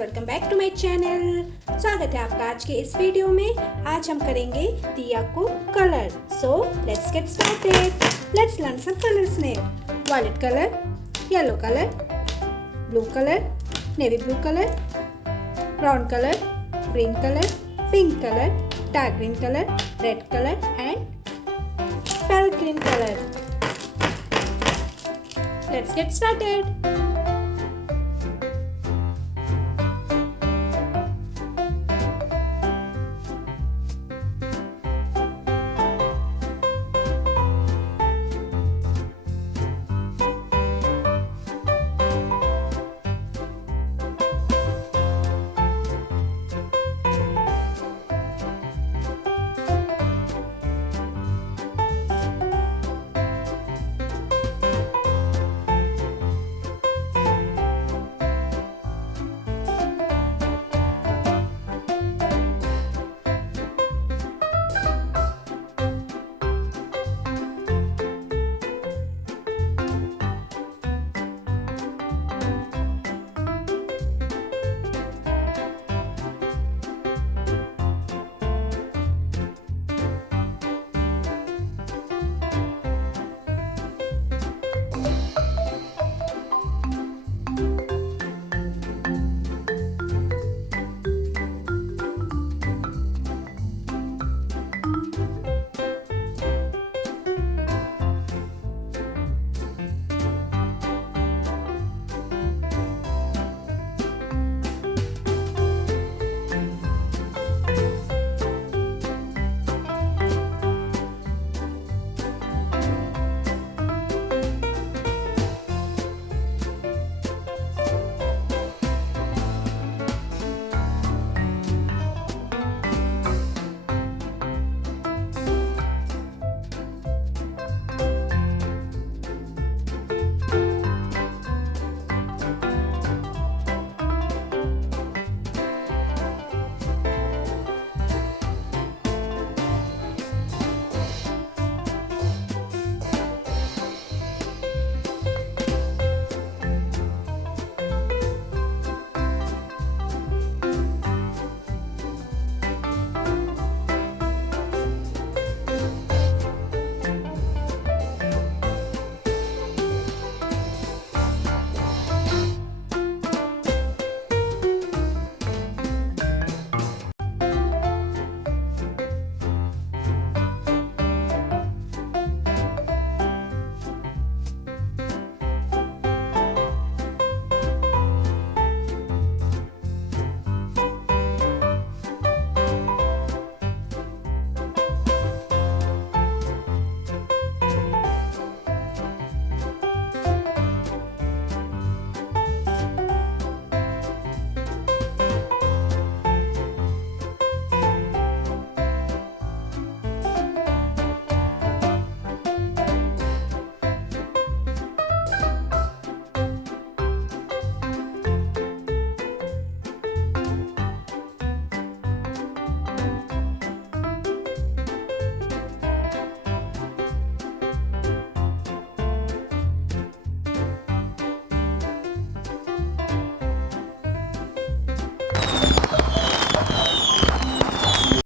Welcome back to my channel. स्वागत है आपका आज के इस वीडियो में। आज हम करेंगे दिया को colour. So let's get started. Let's learn some colours name. Violet colour, yellow colour, blue colour, navy blue colour, brown colour, green colour, pink colour, dark green colour, red colour and parrot green colour. Let's get started.